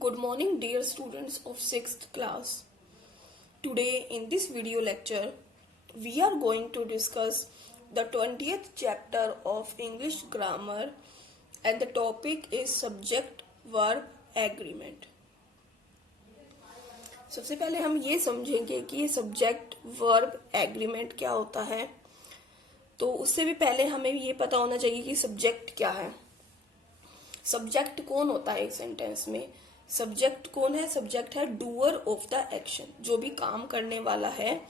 Good morning, dear students of 6th class. Today in this video lecture, we are going to discuss the 20th chapter of English grammar and the topic is subject verb agreement. सबसे पहले हम ये समझेंगे कि ये subject verb agreement क्या होता है। तो उससे भी पहले हमें ये पता होना चाहिए कि सब्जेक्ट क्या है। सब्जेक्ट कौन होता है एक सेंटेंस में? सब्जेक्ट कौन है? सब्जेक्ट है डूअर ऑफ द एक्शन, जो भी काम करने वाला है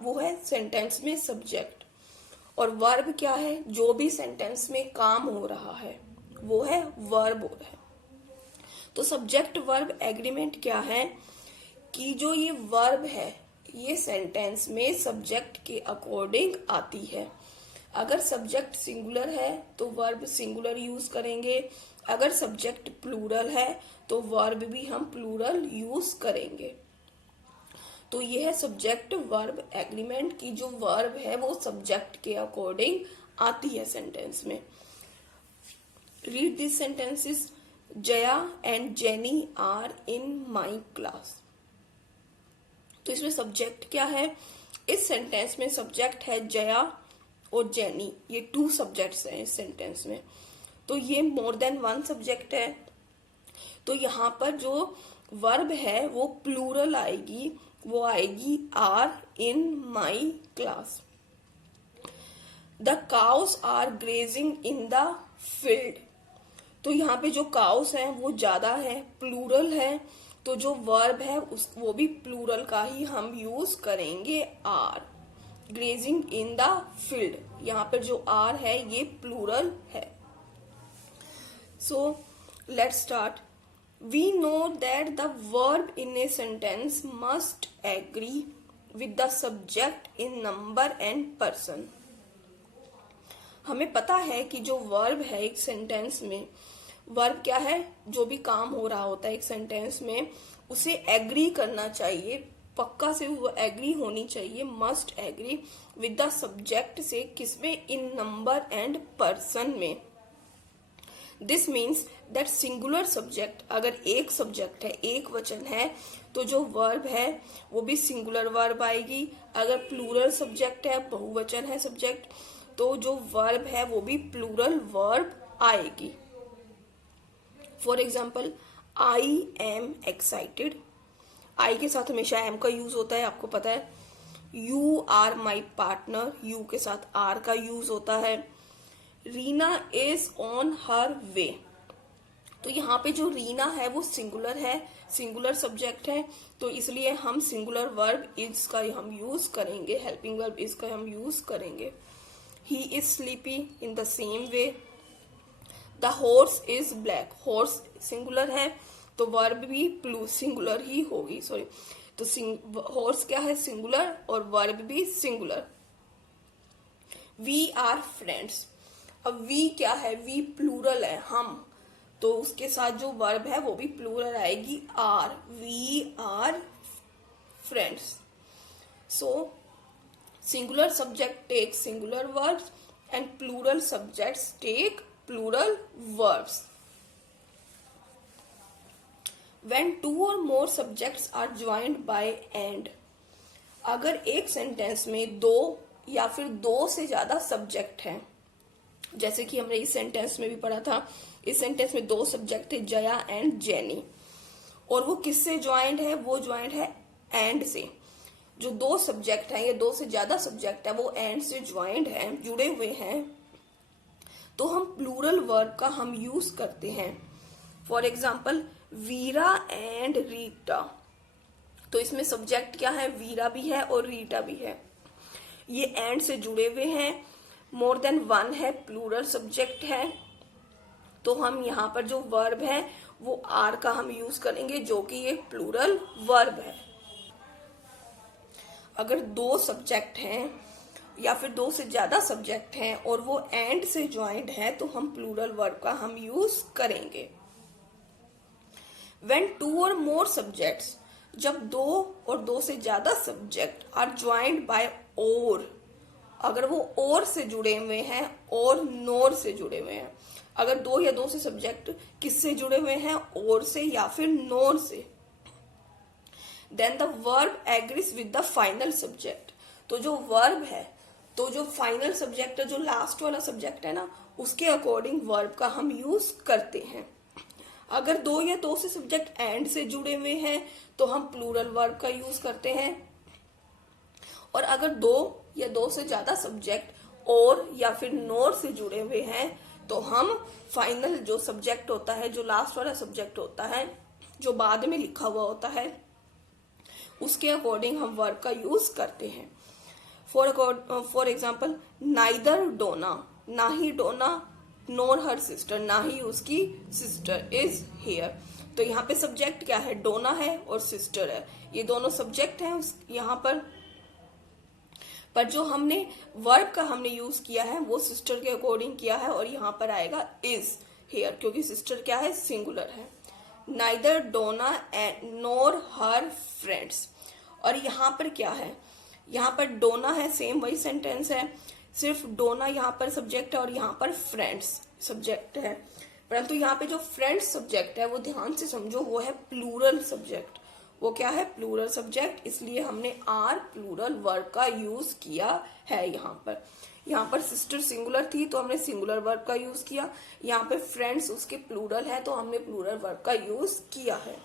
वो है सेंटेंस में सब्जेक्ट। और वर्ब क्या है? जो भी सेंटेंस में काम हो रहा है वो है वर्ब है। तो सब्जेक्ट वर्ब एग्रीमेंट क्या है कि जो ये वर्ब है ये सेंटेंस में सब्जेक्ट के अकॉर्डिंग आती है। अगर सब्जेक्ट सिंगुलर है तो वर्ब सिंगुलर यूज करेंगे, अगर सब्जेक्ट प्लूरल है तो वर्ब भी हम प्लूरल यूज करेंगे। तो यह है सब्जेक्ट वर्ब एग्रीमेंट की जो वर्ब है वो सब्जेक्ट के अकॉर्डिंग आती है सेंटेंस में। Read this sentences. Jaya and Jenny are in my class. तो इसमें सब्जेक्ट क्या है? इस सेंटेंस में सब्जेक्ट है जया और जेनी, ये टू सब्जेक्ट्स हैं इस सेंटेंस में। तो ये मोर देन वन सब्जेक्ट है। तो यहाँ पर जो वर्ब है वो प्लूरल आएगी, वो आएगी are in my class. The cows are grazing in the field. तो यहाँ पे जो काउस है वो ज्यादा है, प्लूरल है, तो जो वर्ब है वो भी प्लूरल का ही हम यूज करेंगे are. Grazing in the field, यहाँ पर जो आर है ये प्लूरल है। So let's start. We know that the verb in a sentence must agree with the subject in number and person. हमें पता है कि जो वर्ब है एक सेंटेंस में, वर्ब क्या है? जो भी काम हो रहा होता है एक सेंटेंस में उसे एग्री करना चाहिए, पक्का से वो एग्री होनी चाहिए, must agree with the subject से, किसमें? इन नंबर एंड पर्सन में। This means that singular subject, अगर एक सब्जेक्ट है, एक वचन है, तो जो वर्ब है वो भी सिंगुलर वर्ब आएगी। अगर प्लूरल सब्जेक्ट है, बहुवचन है सब्जेक्ट, तो जो वर्ब है वो भी प्लूरल वर्ब आएगी। For example, I am excited. I के साथ हमेशा एम का यूज होता है, आपको पता है। You are my partner, you के साथ आर का यूज होता है। Reena is on her way. तो यहाँ पे जो रीना है वो सिंगुलर है, सिंगुलर सब्जेक्ट है, तो इसलिए हम सिंगुलर वर्ब इज का हम यूज करेंगे, हेल्पिंग वर्ब इज का हम यूज करेंगे। He is sleepy in the same way. The horse is black. Horse singular है तो वर्ब भी सिंगुलर ही होगी, सॉरी। तो हॉर्स क्या है? सिंगुलर, और वर्ब भी सिंगुलर। We are friends. अब वी क्या है? वी प्लूरल है, हम, तो उसके साथ जो वर्ब है वो भी प्लूरल आएगी, are. We are friends. So singular subject take singular verbs and plural subjects take plural verbs. When two or more subjects are joined by and, अगर एक सेंटेंस में दो या फिर दो से ज्यादा सब्जेक्ट हैं, जैसे कि हमने इस सेंटेंस में भी पढ़ा था, इस सेंटेंस में दो सब्जेक्ट थे जया एंड जेनी, और वो किससे ज्वाइंट है? वो ज्वाइंट है एंड से। जो दो सब्जेक्ट हैं, ये दो से ज्यादा सब्जेक्ट है, वो एंड से ज्वाइंट है, जुड़े हुए हैं, तो हम प्लूरल वर्ब का हम यूज करते हैं। For example, Veera and Rita. तो इसमें सब्जेक्ट क्या है? वीरा भी है और रीटा भी है, ये एंड से जुड़े हुए हैं, मोर देन वन है, प्लूरल सब्जेक्ट है, तो हम यहाँ पर जो वर्ब है वो आर का हम यूज करेंगे, जो कि एक प्लूरल वर्ब है। अगर दो सब्जेक्ट हैं या फिर दो से ज्यादा सब्जेक्ट हैं और वो एंड से ज्वाइंट है, तो हम प्लूरल वर्ब का हम यूज करेंगे। When two or more subjects, जब दो और दो से ज्यादा सब्जेक्ट आर ज्वाइंट बाय और, अगर वो और से जुड़े हुए हैं और नोर से जुड़े हुए हैं, अगर दो या दो से सब्जेक्ट किससे जुड़े हुए हैं, और से या फिर नोर से, then the verb agrees with the final subject. तो जो वर्ब है, तो जो फाइनल सब्जेक्ट है, जो लास्ट वाला सब्जेक्ट है ना, उसके अकॉर्डिंग वर्ब का हम यूज करते हैं। अगर दो या दो से सब्जेक्ट एंड से जुड़े हुए हैं तो हम प्लूरल वर्ब का यूज करते हैं, और अगर दो या दो से ज्यादा सब्जेक्ट और या फिर नोर से जुड़े हुए हैं तो हम फाइनल जो सब्जेक्ट होता है, जो लास्ट वाला सब्जेक्ट होता है, जो बाद में लिखा हुआ होता है, उसके अकॉर्डिंग हम वर्ब का यूज करते हैं। फॉर एग्जाम्पल, नाइदर डोना, ना ही डोना, नोर हर सिस्टर, ना ही उसकी सिस्टर, इज हियर। तो यहाँ पे सब्जेक्ट क्या है, डोना है और सिस्टर है, ये दोनों सब्जेक्ट हैं यहाँ पर जो हमने वर्ब का हमने यूज किया है वो सिस्टर के अकॉर्डिंग किया है, और यहाँ पर आएगा इज हियर, क्योंकि सिस्टर क्या है, सिंगुलर है। Neither Donna and nor her friends, और यहाँ पर क्या है, यहाँ पर डोना है, सेम वही सेंटेंस है, सिर्फ डोना यहाँ पर सब्जेक्ट है और यहाँ पर फ्रेंड्स सब्जेक्ट है, परंतु यहाँ पे जो फ्रेंड्स सब्जेक्ट है वो ध्यान से समझो, वो है प्लूरल सब्जेक्ट। वो क्या है, प्लूरल सब्जेक्ट, इसलिए हमने आर प्लूरल वर्ब का यूज किया है। यहाँ पर सिस्टर सिंगुलर थी तो हमने सिंगुलर वर्ब का यूज किया, यहाँ पे फ्रेंड्स उसके प्लूरल है तो हमने प्लूरल वर्ब का यूज किया है।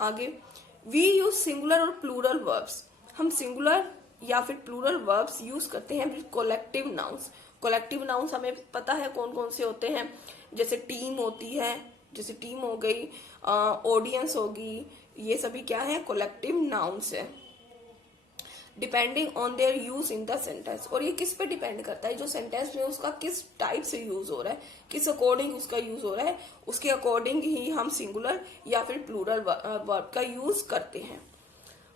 आगे, वी यूज सिंगुलर और प्लूरल वर्ब्स। हम सिंगुलर या फिर प्लूरल वर्ब्स यूज करते हैं with collective nouns. Collective nouns हमें पता है कौन कौन से होते हैं, जैसे टीम होती है, जैसे टीम हो गई, ऑडियंस होगी, ये सभी क्या है, कोलेक्टिव नाउन्स है। Depending on their use in the sentence, और ये किस पे डिपेंड करता है, जो सेंटेंस में उसका किस टाइप से यूज हो रहा है, किस अकॉर्डिंग उसका यूज हो रहा है, उसके अकॉर्डिंग ही हम सिंगुलर या फिर प्लूरल वर्ब का यूज करते हैं।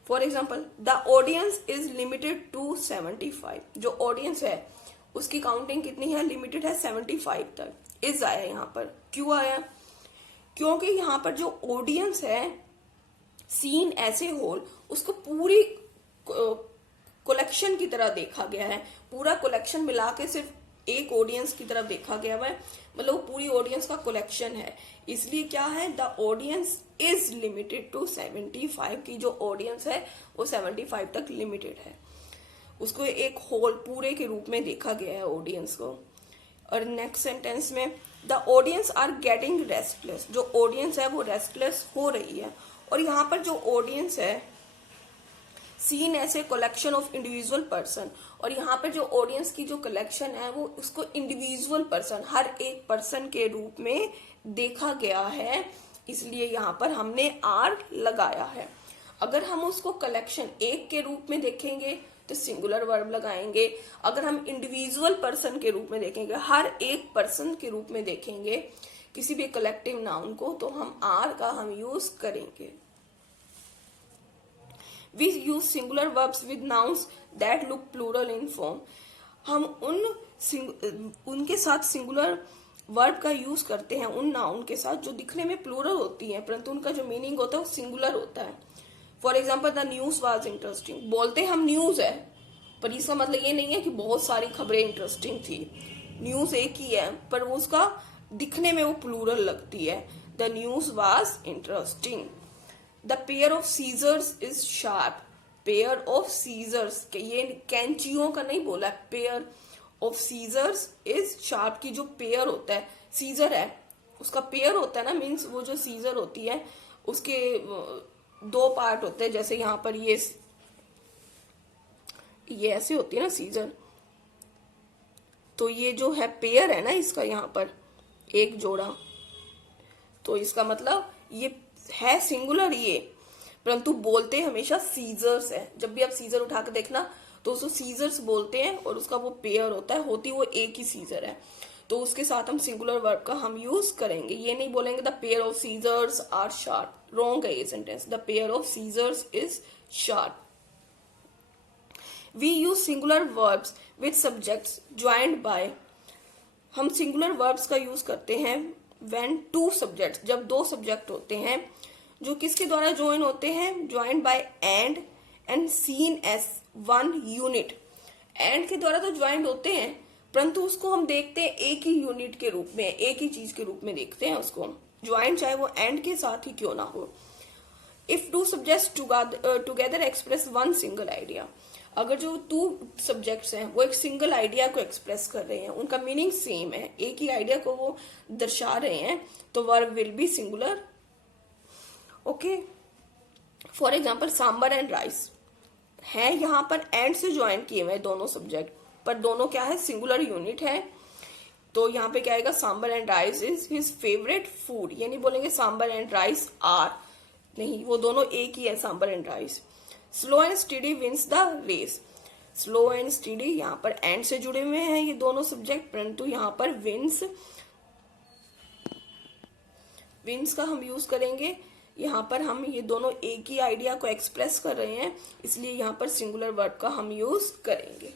For example, the audience is limited to 75। जो ऑडियंस है उसकी काउंटिंग कितनी है, लिमिटेड है 75 तक। इज आया यहाँ पर, क्यों आया, क्योंकि यहाँ पर जो ऑडियंस है, सीन ऐसे होल, उसको पूरी कलेक्शन की तरह देखा गया है, पूरा कलेक्शन मिला के सिर्फ एक ऑडियंस की तरफ देखा गया है, मतलब पूरी ऑडियंस का कलेक्शन है, इसलिए क्या है, the audience is limited to 75 की जो ऑडियंस है वो 75 तक लिमिटेड है, उसको एक होल पूरे के रूप में देखा गया है ऑडियंस को। और नेक्स्ट सेंटेंस में, the audience are getting restless, जो ऑडियंस है वो रेस्टलेस हो रही है, और यहाँ पर जो ऑडियंस है, सीन ऐसे कलेक्शन ऑफ इंडिविजुअल पर्सन, और यहाँ पर जो ऑडियंस की जो कलेक्शन है वो उसको इंडिविजुअल पर्सन, हर एक पर्सन के रूप में देखा गया है, इसलिए यहाँ पर हमने आर लगाया है। अगर हम उसको कलेक्शन एक के रूप में देखेंगे तो सिंगुलर वर्ब लगाएंगे, अगर हम इंडिविजुअल पर्सन के रूप में देखेंगे, हर एक पर्सन के रूप में देखेंगे किसी भी कलेक्टिव नाउन को, तो हम आर का हम यूज करेंगे। We use singular verbs with nouns that look plural in form. हम उनके साथ सिंगुलर वर्ब का यूज करते हैं उन नाउन के साथ जो दिखने में प्लूरल होती हैं, परंतु उनका जो मीनिंग होता है वो सिंगुलर होता है। For example, the news was interesting, बोलते हम न्यूज है, पर इसका मतलब ये नहीं है कि बहुत सारी खबरें इंटरेस्टिंग थी, न्यूज एक ही है पर वो उसका दिखने में वो प्लूरल लगती है। The news was interesting. The pair of scissors is sharp, pair of scissors, ये कैंचियों का नहीं बोला, pair of scissors is sharp की जो पेयर होता है, सीजर है उसका पेयर होता है ना, मीन्स वो जो सीजर होती है उसके दो पार्ट होते हैं, जैसे यहाँ पर ये ऐसे होती है ना सीजर, तो ये जो है पेयर है ना इसका, यहाँ पर एक जोड़ा, तो इसका मतलब ये है सिंगुलर ये, परंतु बोलते हमेशा सीजर्स है। जब भी आप सीजर उठा के देखना तो उसको सीजर्स बोलते हैं, और उसका वो पेयर होता है, होती वो एक ही सीजर है, तो उसके साथ हम सिंगुलर वर्ब का हम यूज करेंगे। ये नहीं बोलेंगे the pair of scissors are sharp, wrong है ये sentence, the pair of scissors is sharp. We use singular verbs with subjects joined by, हम सिंगुलर वर्ब्स का यूज करते हैं व्हेन टू सब्जेक्ट्स, जब दो सब्जेक्ट होते हैं जो किसके द्वारा ज्वाइन होते हैं, joined by and seen as one unit. And के द्वारा तो ज्वाइंड होते हैं, परंतु उसको हम देखते हैं एक ही यूनिट के रूप में, एक ही चीज के रूप में देखते हैं उसको, ज्वाइंट चाहे वो एंड के साथ ही क्यों ना हो। If two subjects together express one single idea, अगर जो टू सब्जेक्ट्स हैं वो एक सिंगल आइडिया को एक्सप्रेस कर रहे हैं, उनका मीनिंग सेम है, एक ही आइडिया को वो दर्शा रहे हैं, तो verb will be singular. Okay, for example sambar and rice है, यहाँ पर एंड से ज्वाइन किए हुए दोनों सब्जेक्ट, पर दोनों क्या है, सिंगुलर यूनिट है। तो यहाँ पे क्या आएगा, sambar and rice is his favourite food, यानी बोलेंगे सांबर एंड राइस आर, नहीं, वो दोनों एक ही है, sambar and rice. Slow and steady wins the race, slow and steady यहाँ पर एंड से जुड़े हुए हैं ये दोनों सब्जेक्ट, परंतु यहाँ पर विंस, विंस का हम यूज करेंगे, यहाँ पर हम ये दोनों एक ही आइडिया को एक्सप्रेस कर रहे हैं, इसलिए यहाँ पर सिंगुलर वर्ब का हम यूज करेंगे।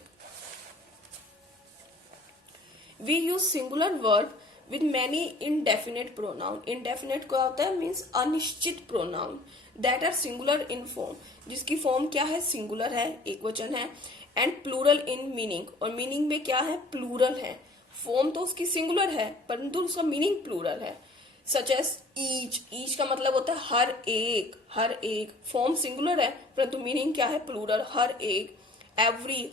We use singular verb with many indefinite pronoun, indefinite क्या होता है, मीन्स अनिश्चित pronoun, that are singular in form, जिसकी फॉर्म क्या है, सिंगुलर है, एक वचन है, एंड प्लूरल इन मीनिंग, और मीनिंग में क्या है, प्लूरल है। फॉर्म तो उसकी सिंगुलर है परंतु उसका मीनिंग प्लूरल है, सच एज ईच, ईच का मतलब होता है हर एक, हर एक, फॉर्म सिंगुलर है परंतु मीनिंग क्या है, प्लूरल, हर एक, एवरी,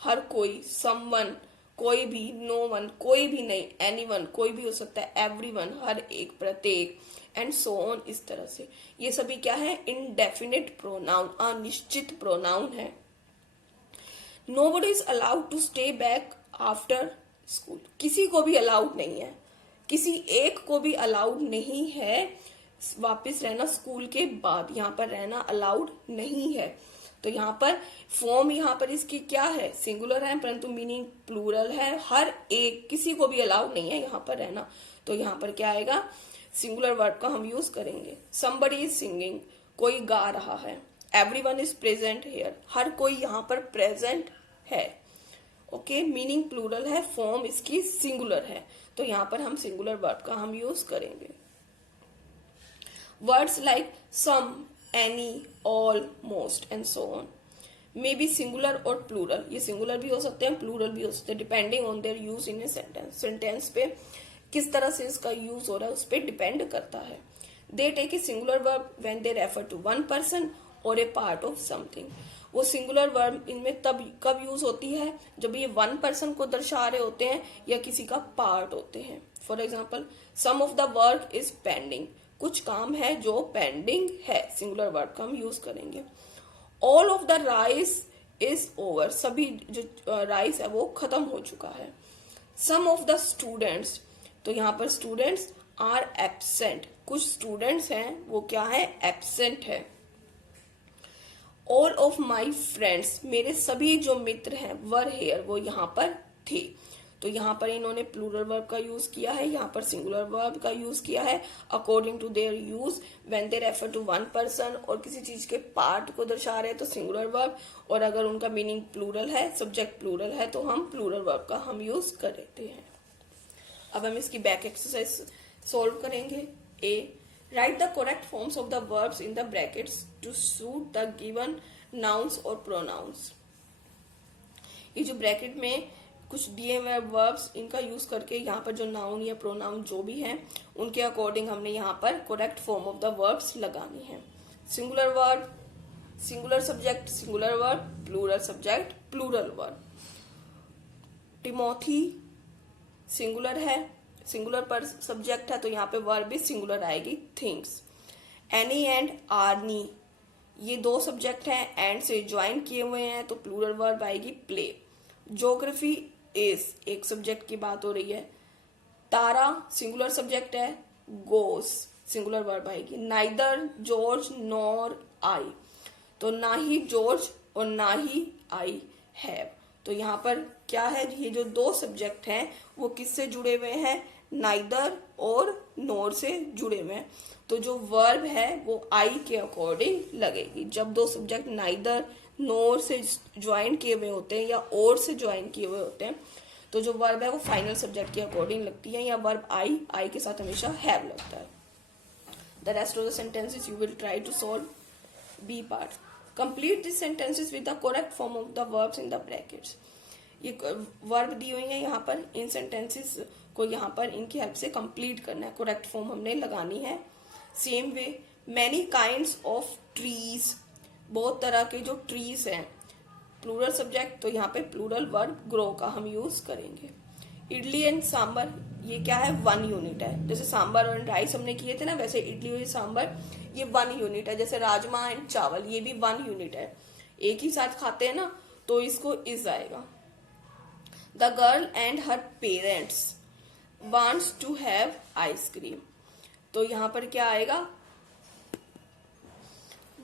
हर कोई, समवन, कोई भी, नो वन, कोई भी नहीं, एनीवन, कोई भी हो सकता है, एवरीवन, हर एक, प्रत्येक, एंड सो ऑन, इस तरह से। ये सभी क्या है, इनडेफिनेट प्रोनाउन, अनिश्चित प्रोनाउन है। Nobody is allowed to stay back after school, किसी को भी अलाउड नहीं है, किसी एक को भी अलाउड नहीं है वापस रहना स्कूल के बाद, यहाँ पर रहना अलाउड नहीं है। तो यहाँ पर फॉर्म, यहाँ पर इसकी क्या है, सिंगुलर है परंतु मीनिंग प्लूरल है, हर एक, किसी को भी अलाउड नहीं है यहाँ पर रहना, तो यहाँ पर क्या आएगा, सिंगुलर वर्ब का हम यूज करेंगे। समबडी इज सिंगिंग, कोई गा रहा है। एवरीवन इज प्रेजेंट हियर, हर कोई यहाँ पर प्रेजेंट है। ओके, मीनिंग प्लूरल है, फॉर्म इसकी सिंगुलर है, तो यहाँ पर हम सिंगुलर वर्ब का हम यूज करेंगे। Words like some, any, all, most and so on may be singular और प्लूरल, ये सिंगुलर भी हो सकते हैं, प्लूरल भी हो सकते हैं, depending on their use in a sentence, sentence पे किस तरह से इसका यूज हो रहा है उस पर डिपेंड करता है। They take a singular verb when they refer to one person और ए पार्ट ऑफ समथिंग, वो सिंगुलर वर्ब इनमें तब कब यूज होती है जब ये वन पर्सन को दर्शा रहे होते हैं या किसी का पार्ट होते हैं। For example, some of the work is pending, कुछ काम है जो पेंडिंग है, सिंगुलर वर्ब का हम यूज करेंगे। All of the rice is over, सभी जो राइस है वो खत्म हो चुका है। सम ऑफ द स्टूडेंट्स, तो यहाँ पर स्टूडेंट्स आर एब्सेंट, कुछ स्टूडेंट्स हैं वो क्या है, एब्सेंट है। ऑल ऑफ माई फ्रेंड्स, मेरे सभी जो मित्र हैं, वर हेयर, वो यहाँ पर थे, तो यहाँ पर इन्होंने प्लूरल वर्ब का यूज किया है, यहाँ पर सिंगुलर वर्ब का यूज किया है according to their use when they refer to one person, और किसी चीज के पार्ट को दर्शा रहे हैं तो सिंगुलर वर्ब, और अगर उनका मीनिंग प्लूरल है, सब्जेक्ट प्लूरल है, तो हम प्लूरल वर्ब का हम यूज कर देते हैं। अब हम इसकी बैक एक्सरसाइज सॉल्व करेंगे। A, write the correct forms of the verbs in the brackets to suit the given nouns और प्रोनाउंस। ये जो ब्रैकेट में कुछ दिए हुए वर्ब्स, इनका यूज करके यहाँ पर जो नाउन या प्रोनाउन जो भी है उनके अकॉर्डिंग हमने यहाँ पर correct form of the verbs लगानी है। Singular verb, singular subject, singular verb, plural subject, plural verb. Timothy singular है, सिंगुलर पर सब्जेक्ट है तो यहाँ पे वर्ब भी सिंगुलर आएगी, थिंग्स। एनी एंड आर्नी, ये दो सब्जेक्ट हैं, एंड से ज्वाइन किए हुए हैं तो प्लूरल वर्ब आएगी, प्ले। ज्योग्राफी इज, एक सब्जेक्ट की बात हो रही है। तारा सिंगुलर सब्जेक्ट है, गोस सिंगुलर वर्ब आएगी। नाइदर जॉर्ज नॉर आई, तो ना ही जॉर्ज और ना ही आई हैव, तो यहाँ पर क्या है, ये जो दो सब्जेक्ट हैं वो किससे जुड़े हुए हैं, नाइदर और नोर से जुड़े हुए हैं, तो जो वर्ब है वो आई के अकॉर्डिंग लगेगी। जब दो सब्जेक्ट नाइदर नोर से ज्वाइन किए हुए होते हैं या और से ज्वाइन किए हुए होते हैं तो जो वर्ब है वो फाइनल सब्जेक्ट के अकॉर्डिंग लगती है, या वर्ब आई के साथ हमेशा हैव लगता है। The rest of the sentences you will try to solve. B part, complete these sentences with the correct form of the verbs in the brackets. ये वर्ब दी हुई है यहाँ पर, इन सेंटेंसेस को यहाँ पर इनकी हेल्प से कंप्लीट करना है, करेक्ट फॉर्म हमने लगानी है। Same way many kinds of trees, बहुत तरह के जो ट्रीज हैं, प्लूरल सब्जेक्ट, तो यहाँ पे प्लूरल वर्ब ग्रो का हम यूज करेंगे। इडली एंड सांबर, ये क्या है, 1 यूनिट है। जैसे सांबर और राइस हमने किए थे ना, वैसे इडली और सांबर ये 1 यूनिट है। जैसे राजमा एंड चावल, ये भी 1 यूनिट है, एक ही साथ खाते हैं ना, तो इसको इज आएगा। The girl and her parents wants to have ice cream, तो यहाँ पर क्या आएगा,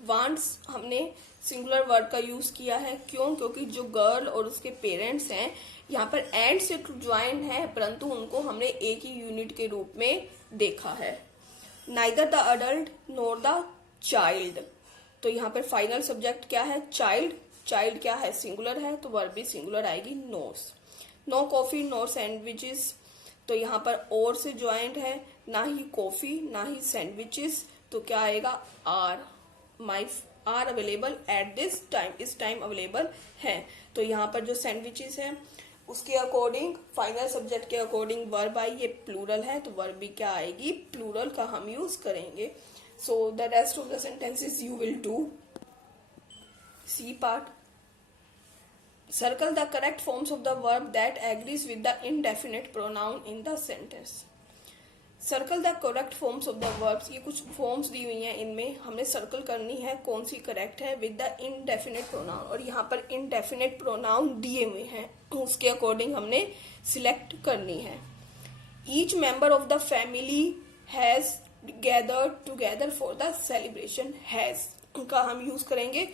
वांट्स हमने सिंगुलर वर्ड का यूज किया है। क्यों? क्योंकि जो गर्ल और उसके पेरेंट्स हैं यहाँ पर एंड से ज्वाइंट है, परंतु उनको हमने एक ही यूनिट के रूप में देखा है। Neither the adult NOR the child, तो यहाँ पर फाइनल सब्जेक्ट क्या है, चाइल्ड। चाइल्ड क्या है, सिंगुलर है, तो वर्ब भी सिंगुलर आएगी, knows. No coffee no sandwiches, तो यहाँ पर और से ज्वाइंट है, ना ही कॉफी ना ही सैंडविचेस, तो क्या आएगा, are. My are available at this time, इस टाइम अवेलेबल है, तो यहाँ पर जो सैंडविचेस है उसके अकॉर्डिंग, फाइनल सब्जेक्ट के अकॉर्डिंग वर्ब आई, ये प्लूरल है, तो वर्ब भी क्या आएगी, प्लूरल का हम यूज करेंगे। So the rest of the sentences you will do. C part, circle the correct forms of the verb that agrees with the indefinite pronoun in the sentence. Circle the correct forms of the verbs, ये कुछ forms दी हुई हैं, इनमें हमने circle करनी है कौन C correct है विद द इनडेफिनेट प्रोनाउन, और यहाँ पर इनडेफिनेट प्रोनाउन दिए हुए हैं, उसके अकॉर्डिंग हमने सिलेक्ट करनी है। Each member of the family has gathered together for the celebration, has का हम यूज करेंगे।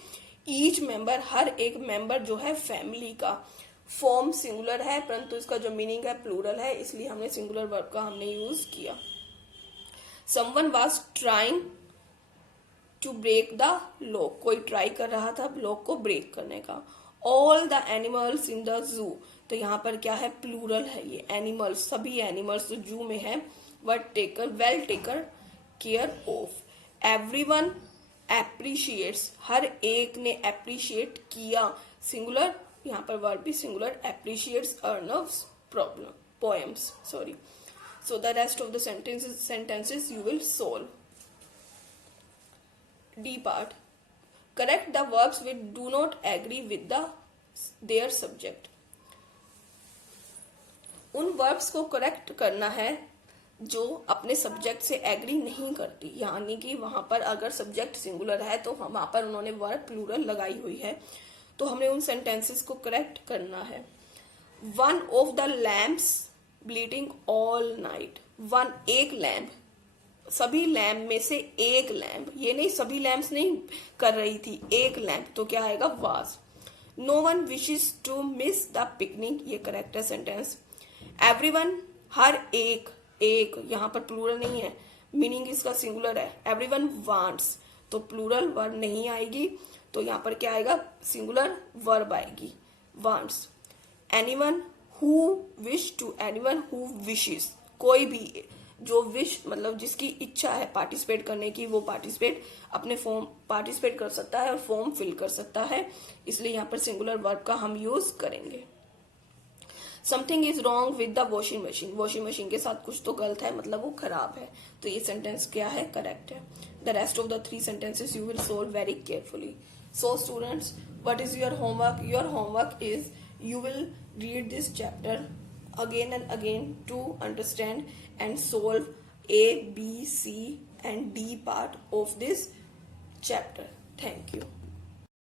ईच मेंबर, हर एक मेंबर जो है फैमिली का, फॉर्म सिंगुलर है परंतु इसका जो मीनिंग है प्लूरल है, इसलिए हमने सिंगुलर वर्ब का हमने यूज किया। Someone was trying to break the lock, कोई ट्राई कर रहा था लॉक को ब्रेक करने का। All the animals in the zoo, तो यहाँ पर क्या है, प्लूरल है, ये एनिमल्स, सभी एनिमल्स जो जू में है, were taken well taken care of. Everyone appreciates, हर एक ने एप्रिशिएट किया, सिंगुलर, यहाँ पर वर्ब भी singular, appreciates Arnav's problem poems, sorry. So the rest of the sentences you will solve. D part, correct the verbs which do not agree with their subject. उन verbs को correct करना है जो अपने सब्जेक्ट से एग्री नहीं करती, यानी कि वहां पर अगर सब्जेक्ट सिंगुलर है तो वहां पर उन्होंने वर्ब प्लूरल लगाई हुई है, तो हमने उन सेंटेंसेस को करेक्ट करना है। One of the lamps bleeding all night, one एक लैम्प, सभी लैम्प में से एक लैम्प, ये नहीं सभी लैम्प्स नहीं कर रही थी, एक लैम्प, तो क्या आएगा, was. No one wishes to miss the picnic, ये करेक्ट है सेंटेंस। एवरीवन, हर एक, एक यहाँ पर प्लूरल नहीं है, मीनिंग इसका सिंगुलर है। एवरीवन वांट्स, तो प्लूरल वर्ब नहीं आएगी, तो यहाँ पर क्या आएगा, सिंगुलर वर्ब आएगी, wants. Anyone who wish to, anyone who wishes, कोई भी जो विश मतलब जिसकी इच्छा है पार्टिसिपेट करने की, वो अपने फॉर्म पार्टिसिपेट कर सकता है और फॉर्म फिल कर सकता है, इसलिए यहाँ पर सिंगुलर वर्ब का हम यूज करेंगे। Something is wrong with the washing machine, washing machine के साथ कुछ तो गलत है, मतलब वो खराब है, तो ये सेंटेंस क्या है, करेक्ट है। The rest of the 3 sentences you will solve very carefully. So students, what is your homework? Your homework is you will read this chapter again and again to understand and solve A, B, C and D part of this chapter. Thank you.